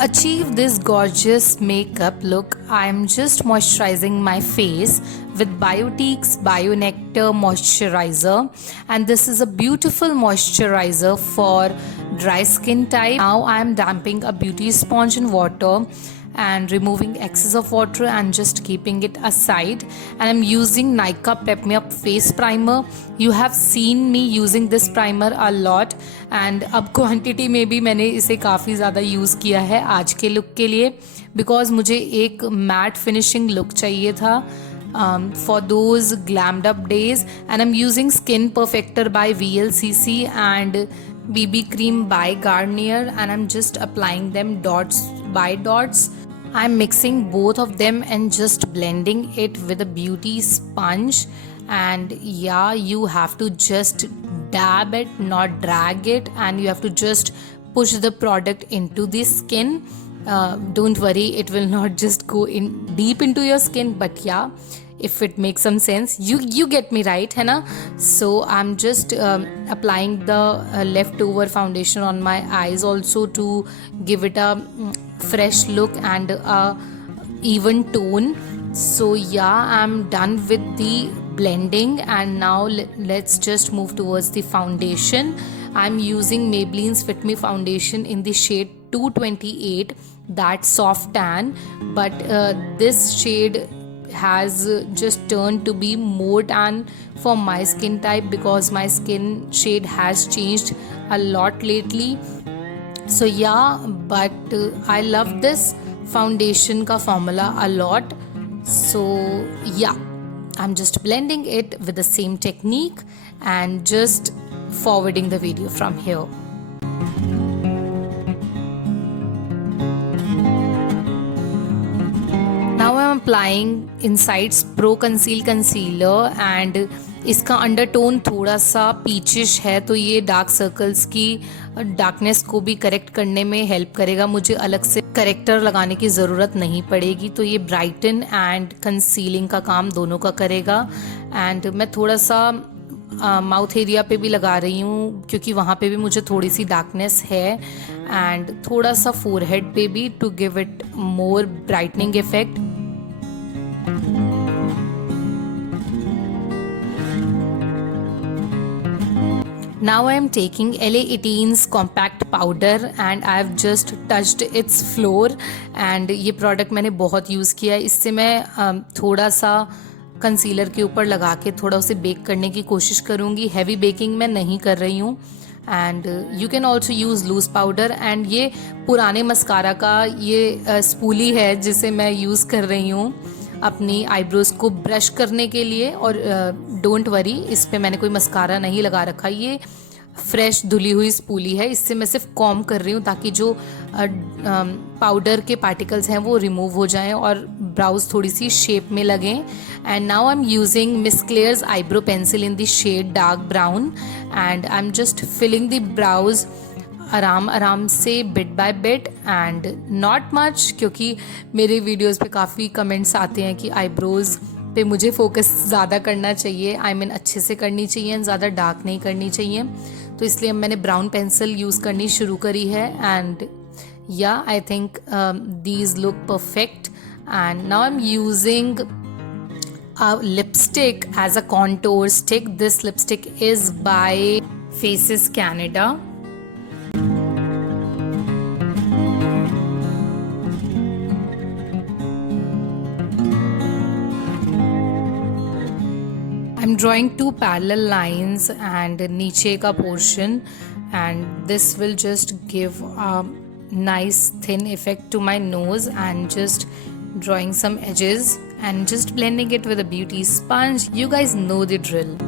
achieve this gorgeous makeup look, I'm just moisturizing my face with Biotique's Bio Nectar moisturizer, and this is a beautiful moisturizer for dry skin type. Now I'm damping a beauty sponge in water and removing excess of water and just keeping it aside, and I'm using Nykaa Prep Me Up face primer. You have seen me using this primer a lot, and अब quantity में भी मैंने इसे काफ़ी ज़्यादा use किया है आज के लुक के लिए, बिकॉज मुझे एक मैट फिनिशिंग लुक चाहिए था for those glammed up days. And I'm using Skin Perfector by VLCC and BB cream by Garnier, and I'm just applying them dots by dots. I'm mixing both of them and just blending it with a beauty sponge. And yeah, you have to just dab it, not drag it, and you have to just push the product into the skin. Don't worry, it will not just go in deep into your skin, but yeah, if it makes some sense, you get me right, है ना? So I'm just applying the leftover foundation on my eyes also to give it a fresh look and a even tone. So yeah, I'm done with the blending, and now let's just move towards the foundation. I'm using Maybelline's Fit Me foundation in the shade 228, that soft tan, but this shade has just turned to be more tan for my skin type because my skin shade has changed a lot lately. So yeah, but I love this foundation ka formula a lot. So yeah, I'm just blending it with the same technique and just forwarding the video from here. Now I'm applying Insights Pro Conceal Concealer, and इसका undertone थोड़ा सा peachish है, तो ये dark circles की darkness को भी correct करने में हेल्प करेगा. मुझे अलग से करेक्टर लगाने की ज़रूरत नहीं पड़ेगी, तो ये ब्राइटन एंड कंसीलिंग का काम दोनों का करेगा. एंड मैं थोड़ा सा माउथ एरिया पे भी लगा रही हूँ क्योंकि वहाँ पे भी मुझे थोड़ी सी डार्कनेस है, एंड थोड़ा सा फोरहेड पे भी to give it more brightening effect. Now I am taking LA 18's compact powder and I have just touched its floor, and ये प्रोडक्ट मैंने बहुत यूज़ किया है. इससे मैं थोड़ा सा कंसीलर के ऊपर लगा के थोड़ा उसे बेक करने की कोशिश करूँगी. हैवी बेकिंग मैं नहीं कर रही हूँ. And you can also use loose powder, and ये पुराने मस्कारा का ये स्पूली है जिसे मैं यूज़ कर रही हूँ अपनी आईब्रोज़ को ब्रश करने के लिए. और डोंट वरी, इस पे मैंने कोई मस्कारा नहीं लगा रखा, ये फ्रेश धुली हुई स्पूली है. इससे मैं सिर्फ कॉम कर रही हूँ ताकि जो पाउडर के पार्टिकल्स हैं वो रिमूव हो जाएं और ब्राउज थोड़ी सी शेप में लगें. And now I am using Miss Claire's eyebrow pencil in the shade dark brown, and I am just filling the brows आराम से bit by bit and not much, क्योंकि मेरे वीडियोस पे काफ़ी कमेंट्स आते हैं कि आईब्रोज़ पे मुझे फोकस ज़्यादा करना चाहिए, आई मीन अच्छे से करनी चाहिए, ज़्यादा डार्क नहीं करनी चाहिए. तो इसलिए मैंने ब्राउन पेंसिल यूज़ करनी शुरू करी है. एंड या I think these look perfect. And now I am using a lipstick as a contour stick. This lipstick is by Faces Canada. I'm drawing two parallel lines and नीचे का portion, and this will just give a nice thin effect to my nose, and just drawing some edges and just blending it with a beauty sponge. You guys know the drill.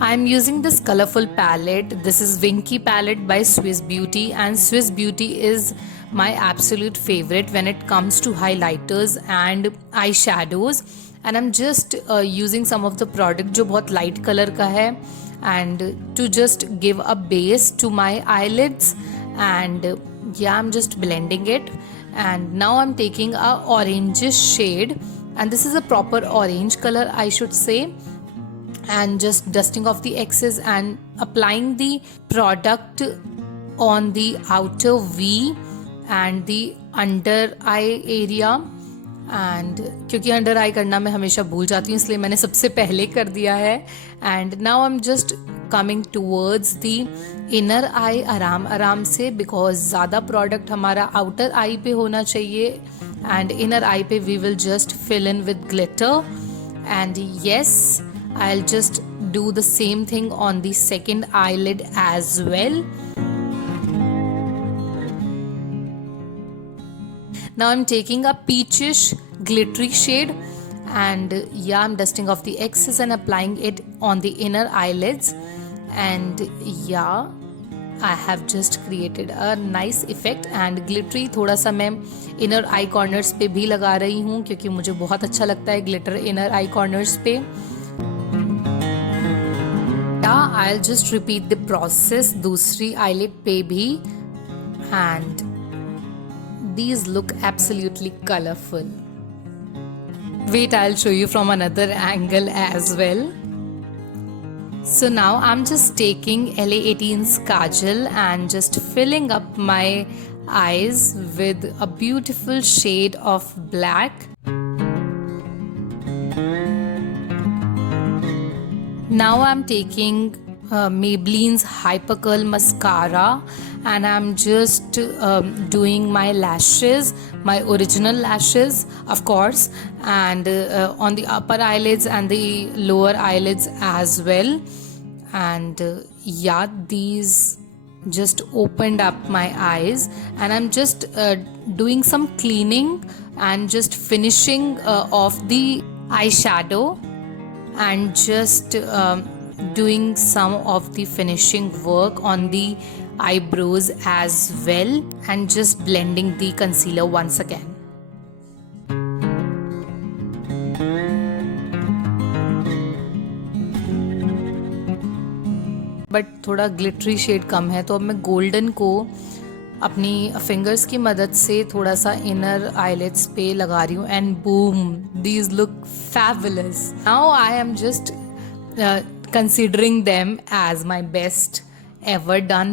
I'm using this colorful palette. This is Winky palette by Swiss Beauty, and Swiss Beauty is my absolute favorite when it comes to highlighters and eyeshadows. and I'm just using some of the product जो बहुत light color का है, and to just give a base to my eyelids. And yeah, I'm just blending it, and now I'm taking a orangish shade, and this is a proper orange color I should say, and just dusting off the excess and applying the product on the outer V and the under eye area. And क्योंकि under आई करना मैं हमेशा भूल जाती हूँ, इसलिए मैंने सबसे पहले कर दिया है. And now I am just coming towards the inner eye आराम आराम से, बिकॉज ज़्यादा प्रोडक्ट हमारा आउटर आई पे होना चाहिए, एंड इनर आई पे we will just fill in with glitter. And yes, I will just do the same thing on the second eyelid as well. Now I'm taking a peachish glittery shade, and yeah, I'm dusting off the excess and applying it on the inner eyelids. And yeah, I have just created a nice effect. And glittery थोड़ा सा मैं inner eye corners पे भी लगा रही हूँ, क्योंकि मुझे बहुत अच्छा लगता है glitter inner eye corners पे. I'll just repeat the process दूसरी eyelid पे भी, and these look absolutely colorful. Wait, I'll show you from another angle as well. So now I'm just taking LA18's Kajal and just filling up my eyes with a beautiful shade of black. Now I'm taking Maybelline's Hypercurl Mascara, and I'm just doing my lashes, my original lashes of course, and on the upper eyelids and the lower eyelids as well. And yeah, these just opened up my eyes, and I'm just doing some cleaning and just finishing off the eyeshadow, and just doing some of the finishing work on the eyebrows as well, and just blending the concealer once again. But थोड़ा glittery shade कम है, तो अब मैं golden को अपनी fingers की मदद से थोड़ा सा इनर आईलिड्स पे लगा रही हूँ, and boom, these look fabulous. Now I am just considering them as my best ever done.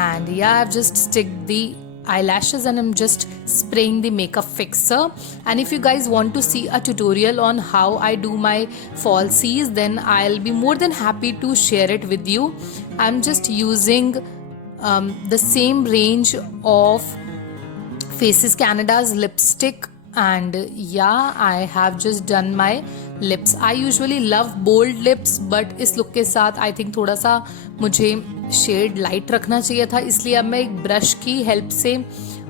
And yeah, I've just sticked the eyelashes and I'm just spraying the makeup fixer. And if you guys want to see a tutorial on how I do my falsies, then I'll be more than happy to share it with you. I'm just using the same range of Faces Canada's lipstick, and yeah, I have just done my lips. I usually love bold lips, but इस look के साथ I think थोड़ा सा मुझे shade light रखना चाहिए था, इसलिए अब मैं एक ब्रश की हेल्प से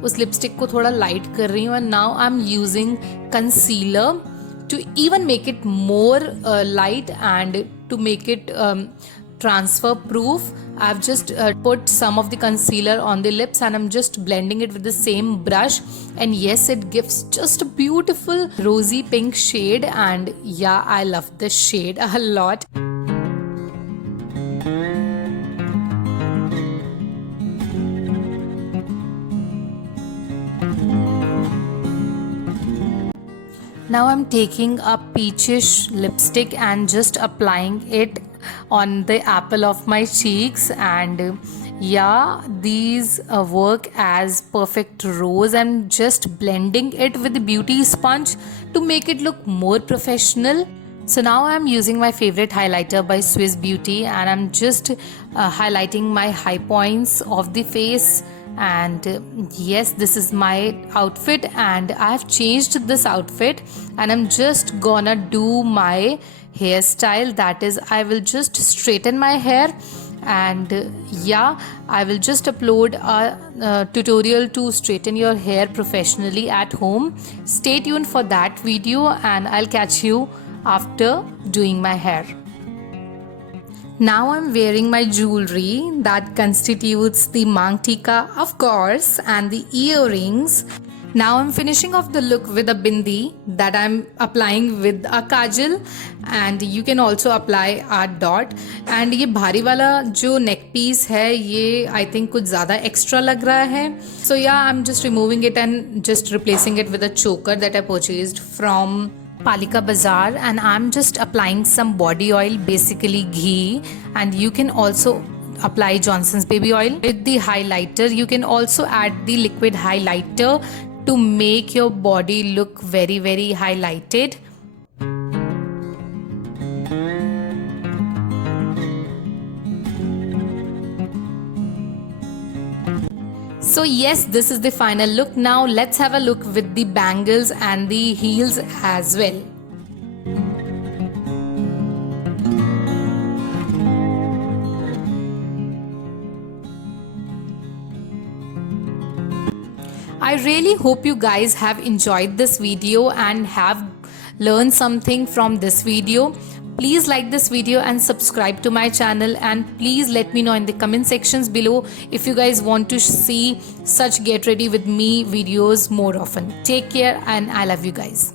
उस लिपस्टिक को थोड़ा लाइट कर रही हूँ. And now I am using concealer to even make it more light and to make it transfer proof. I've just put some of the concealer on the lips, and I'm just blending it with the same brush, and yes, it gives just a beautiful rosy pink shade. And yeah, I love this shade a lot. Now I'm taking a peachish lipstick and just applying it on the apple of my cheeks, and yeah, these work as perfect rose. I'm just blending it with the beauty sponge to make it look more professional. So now I'm using my favorite highlighter by Swiss Beauty, and I'm just highlighting my high points of the face. And yes, this is my outfit, and I've changed this outfit, and I'm just gonna do my hairstyle. That is, I will just straighten my hair, and yeah, I will just upload a tutorial to straighten your hair professionally at home. Stay tuned for that video, and I'll catch you after doing my hair. Now I'm wearing my jewelry that constitutes the Mang Tika, of course, and the earrings. Now I'm finishing off the look with a bindi that I'm applying with a kajal, and you can also apply a dot. And ये भारी वाला जो neck piece है ये I think कुछ ज़्यादा extra लग रहा है. So yeah, I'm just removing it and just replacing it with a choker that I purchased from Palika Bazaar, and I'm just applying some body oil, basically ghee, and you can also apply Johnson's baby oil. With the highlighter, you can also add the liquid highlighter to make your body look very highlighted. So yes, this is the final look. Now let's have a look with the bangles and the heels as well. I really hope you guys have enjoyed this video and have learned something from this video. Please like this video and subscribe to my channel, and please let me know in the comment sections below if you guys want to see such get ready with me videos more often. Take care and I love you guys.